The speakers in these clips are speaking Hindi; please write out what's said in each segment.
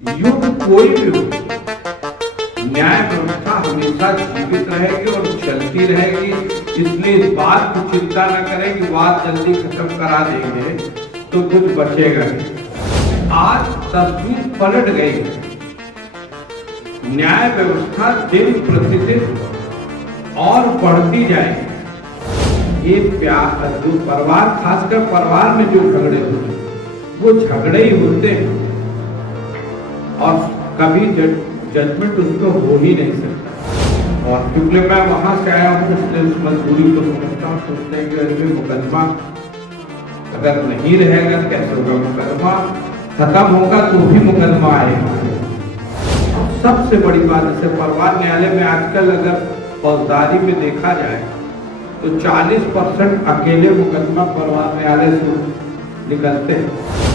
युग कोई भी हो, न्याय व्यवस्था हमेशा जीवित रहेगी और चलती रहेगी। इसलिए इस बात की चिंता न करें कि बात जल्दी खत्म करा देंगे तो कुछ बचेगा नहीं। आज तस्वीर पलट गई है। न्याय व्यवस्था दिन प्रतिदिन और बढ़ती जाएगी। ये प्यार जो परिवार, खासकर परिवार में जो झगड़े होते हैं वो झगड़े ही होते हैं और कभी जजमेंट उसको हो ही नहीं सकता। और क्योंकि मैं वहां से आया हूँ इसलिए उस मजबूरी को समझता हूँ। सोचते हैं कि इसमें मुकदमा अगर नहीं रहेगा कैसे होगा, मुकदमा खत्म होगा तो भी मुकदमा आएगा। और सबसे बड़ी बात जैसे परिवार न्यायालय में आजकल अगर फौजदारी में देखा जाए तो 40% अकेले मुकदमा परिवार न्यायालय से निकलते हैं।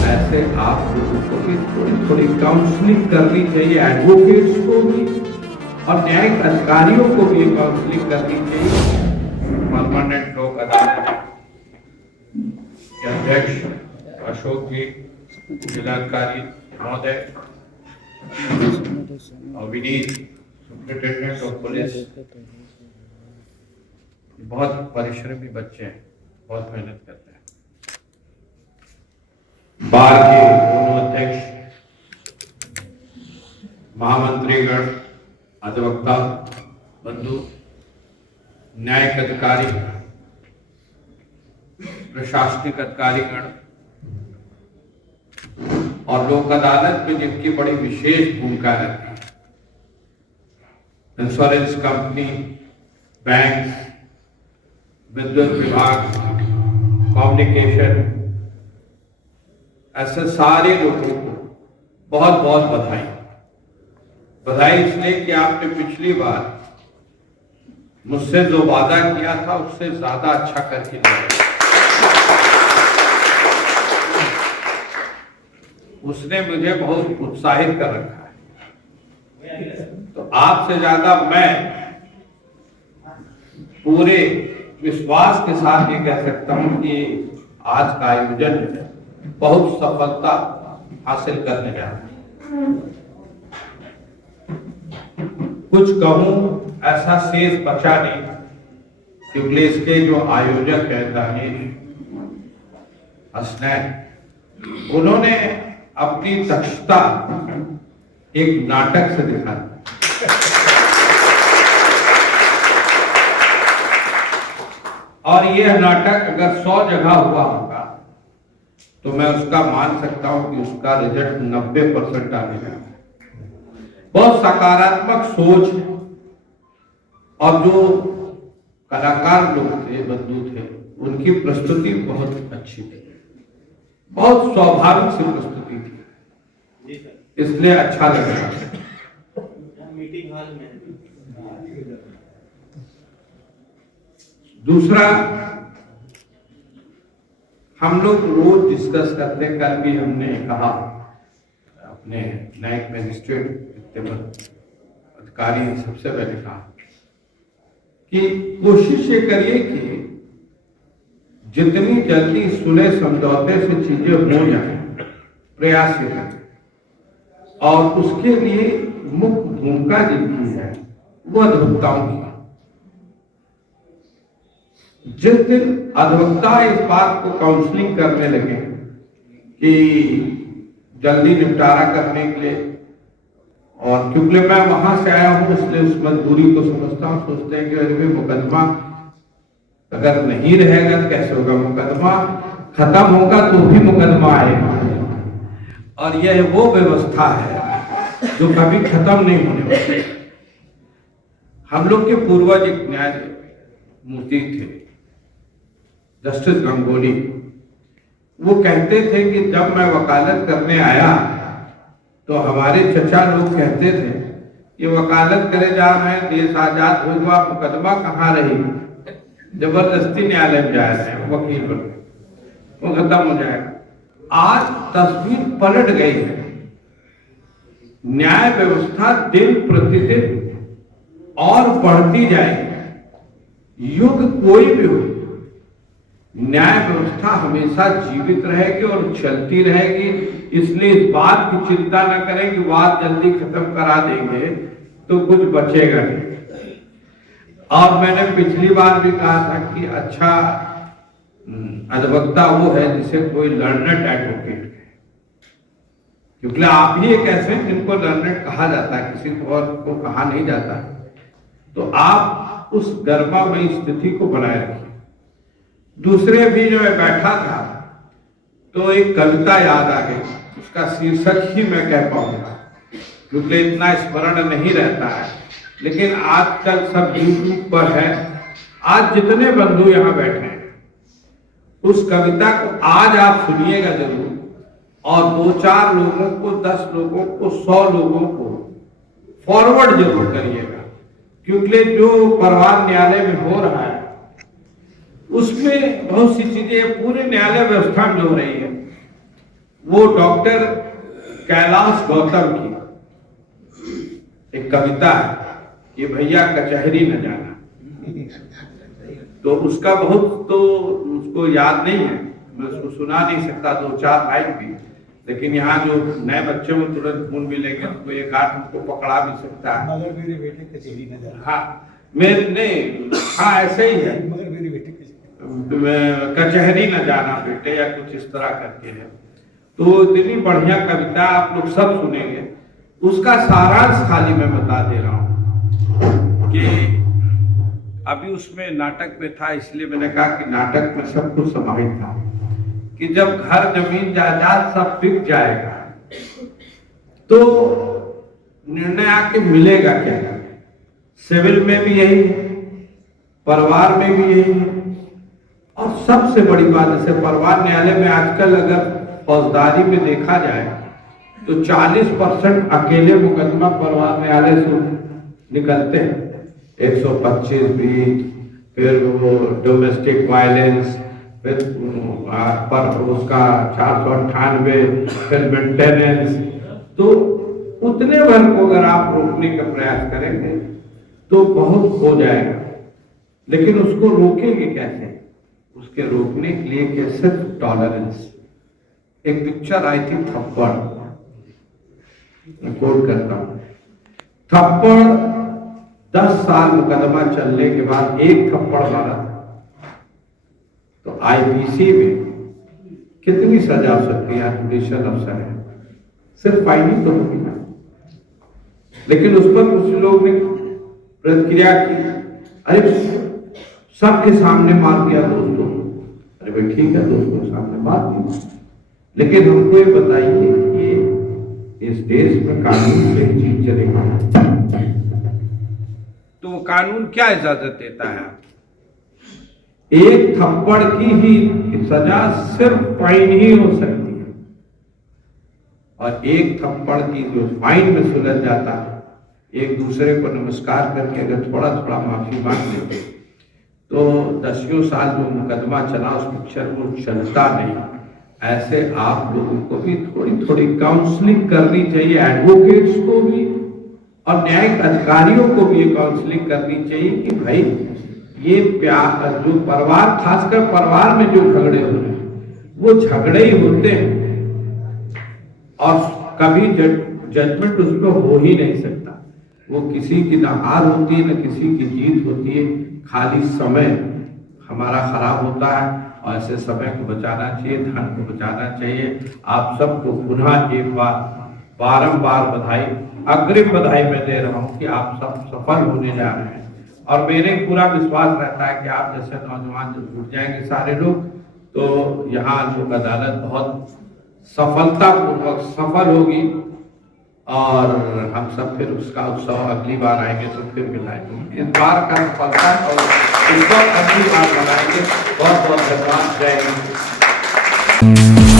ऐसे आप लोगों को भी थोड़ी थोड़ी काउंसलिंग करनी चाहिए, एडवोकेट्स को भी और न्यायिक अधिकारियों को भी काउंसलिंग करनी चाहिए। परमानेंट लोक अदालत के अध्यक्ष अशोक जी, जिलाधिकारी महोदय और विनीत सुप्रिंटेंडेंट ऑफ पुलिस, बहुत परिश्रमी बच्चे हैं, बहुत मेहनत करते हैं। बार के दोनों अध्यक्ष, महामंत्रीगण, अधिवक्ता बंधु, न्यायिक अधिकारी, प्रशासनिक अधिकारीगण और लोक अदालत में जिनकी बड़ी विशेष भूमिका रहती है, इंश्योरेंस कंपनी, बैंक, विद्युत विभाग, कम्युनिकेशन, ऐसे सारे लोगों को बहुत बहुत बधाई। बधाई इसलिए कि आपने पिछली बार मुझसे जो वादा किया था उससे ज्यादा अच्छा करके दिया। उसने मुझे बहुत उत्साहित कर रखा है। तो आपसे ज्यादा मैं पूरे विश्वास के साथ ये कह सकता हूं कि आज का आयोजन है बहुत सफलता हासिल करने जा रहा है। कुछ कहूं ऐसा शेष बचा नहीं क्योंकि इसके जो आयोजक है दानिश हसनैन, उन्होंने अपनी दक्षता एक नाटक से दिखा। और यह नाटक अगर 100 जगह हुआ होगा तो मैं उसका मान सकता हूं कि उसका रिजल्ट 90% आने जा रहा है। बहुत सकारात्मक सोच है और जो कलाकार लोग थे, बंधु थे, उनकी प्रस्तुति बहुत अच्छी थी, बहुत स्वाभाविक सी प्रस्तुति थी, इसलिए अच्छा लग रहा है। मीटिंग हॉल में दूसरा, हम लोग रोज डिस्कस करते हैं, कल भी हमने कहा अपने न्यायिक मैजिस्ट्रेट अधिकारी सबसे पहले कहा कि कोशिश ये करिए कि जितनी जल्दी सुलह समझौते से चीजें हो जाए, प्रयास ये करें। और उसके लिए मुख्य भूमिका जिनकी है वो अधिवक्ताओं की। जिस दिन अधिवक्ता इस बात को काउंसलिंग करने लगे कि जल्दी निपटारा करने के लिए, और क्योंकि मैं वहां से आया हूं इसलिए उस मजबूरी को समझता हूं। सोचते हैं कि इसमें मुकदमा अगर नहीं रहेगा तो कैसे होगा, मुकदमा खत्म होगा तो भी मुकदमा आएगा। और यह वो व्यवस्था है जो कभी खत्म नहीं होने वाली। हम लोग के पूर्वज एक न्यायमूर्ति थे, जस्टिस गंगोली। वो कहते थे कि जब मैं वकालत करने आया तो हमारे चचा लोग कहते थे कि वकालत करे जा रहे हैं, देश आजाद हो गया, मुकदमा कहाँ रही, जबरदस्ती न्यायालय में जा रहे हैं वकील बन, वो खत्म हो जाएगा। आज तस्वीर पलट गई है। न्याय व्यवस्था दिन प्रतिदिन और बढ़ती जाएगी। युग कोई भी हो, न्याय व्यवस्था हमेशा जीवित रहेगी और चलती रहेगी। इसलिए इस बात की चिंता न करें कि बात जल्दी खत्म करा देंगे तो कुछ बचेगा नहीं। और मैंने पिछली बार भी कहा था कि अच्छा अधिवक्ता वो है जिसे कोई लर्नेड एडवोकेट है, क्योंकि आप ही एक ऐसे हैं जिनको लर्नेड कहा जाता है, किसी को और को कहा नहीं जाता। तो आप उस गर्मामयी स्थिति को बनाए रखिए। दूसरे भी जो मैं बैठा था तो एक कविता याद आ गई, उसका शीर्षक ही मैं कह पाऊंगा क्योंकि इतना स्मरण नहीं रहता है, लेकिन आजकल सब यूट्यूब पर है। आज जितने बंधु यहाँ बैठे हैं उस कविता को आज आप सुनिएगा जरूर, और 2-4 लोगों को, 10 लोगों को, 100 लोगों को फॉरवर्ड जरूर करिएगा, क्योंकि जो परिवार न्यायालय में हो रहा है उसमें बहुत सी चीजें पूरे न्यायालय व्यवस्था में हो रही है। वो डॉक्टर कैलाश गौतम की एक कविता है कि भैया कचहरी न जाना, तो उसका बहुत तो उसको याद नहीं है, मैं उसको सुना नहीं सकता 2-4 लाइन भी, लेकिन यहाँ जो नए बच्चे वो तुरंत फोन भी लेंगे तो एक आध उनको पकड़ा भी सकता है। मगर मेरे बेटे कचहरी न जाना। हाँ मेरे नहीं, हाँ ऐसे ही है, मगर मेरे बेटे कचहरी न जाना बेटे, या कुछ इस तरह करके है। तो इतनी बढ़िया कविता आप लोग सब सुनेंगे। उसका सारांश खाली मैं बता दे रहा हूँ कि अभी उसमें नाटक में था, इसलिए मैंने कहा कि नाटक में सब कुछ समाहित था कि जब घर जमीन जायदाद सब बिक जाएगा तो निर्णय आके मिलेगा क्या। सिविल में भी यही है, परिवार में भी यही है, और सबसे बड़ी बात जैसे परिवार न्यायालय में आजकल अगर फौजदारी में देखा जाए तो 40% अकेले मुकदमा परिवार न्यायालय से निकलते हैं। 125 भी, फिर वो डोमेस्टिक वायलेंस, फिर पर उसका 498, फिर मेंटेनेंस। तो उतने भर को अगर आप रोकने का प्रयास करेंगे तो बहुत हो जाएगा, लेकिन उसको रोकेंगे कैसे? उसके रोकने के लिए क्या? सिर्फ टॉलरेंस। एक पिक्चर आई थी थप्पड़, मैं कोट करता हूं, थप्पड़ 10 साल मुकदमा चलने के बाद एक थप्पड़ मारा तो आईपीसी में कितनी सजा हो सकती है? जुडिशियल अफसर है, सिर्फ फाइन ही तो होगी ना। लेकिन उस पर कुछ लोग ने प्रतिक्रिया की, अरे सबके सामने मार दिया दोस्तों। अरे भाई ठीक है, दोस्तों के सामने मार दिया, लेकिन हमको ये बताइए कि इस देश में कानून से चीज चलेगी तो कानून क्या इजाजत देता है? एक थप्पड़ की ही सजा सिर्फ फाइन ही हो सकती है, और एक थप्पड़ की जो फाइन में सुलझ जाता है, एक दूसरे को नमस्कार करके अगर थोड़ा थोड़ा माफी मांग लेते तो 10 साल जो मुकदमा चला उस पिक्चर को चलता नहीं। ऐसे आप लोगों को भी थोड़ी थोड़ी काउंसलिंग करनी चाहिए, एडवोकेट्स को भी और न्यायिक अधिकारियों को भी ये काउंसलिंग करनी चाहिए कि भाई ये प्यार जो परिवार, खासकर परिवार में जो झगड़े हो रहे हैं वो झगड़े ही होते हैं और कभी जजमेंट उस पर हो ही नहीं सकता। वो किसी की ना हार होती है ना किसी की जीत होती है, खाली समय हमारा खराब होता है, और ऐसे समय को बचाना चाहिए, धन को बचाना चाहिए। आप सबको पुनः एक बार बारंबार बधाई, अग्रिम बधाई मैं दे रहा हूँ कि आप सब सफल होने जा रहे हैं, और मेरे पूरा विश्वास रहता है कि आप जैसे नौजवान जब जुट जाएंगे सारे लोग तो यहाँ लोक अदालत बहुत सफलतापूर्वक सफल होगी, और हम सब फिर उसका उत्सव अगली बार आएंगे तो फिर मिलाएंगे। इस बार का सफलता और उत्सव अगली बार मनाएंगे। बहुत बहुत धन्यवाद। जय हिंद।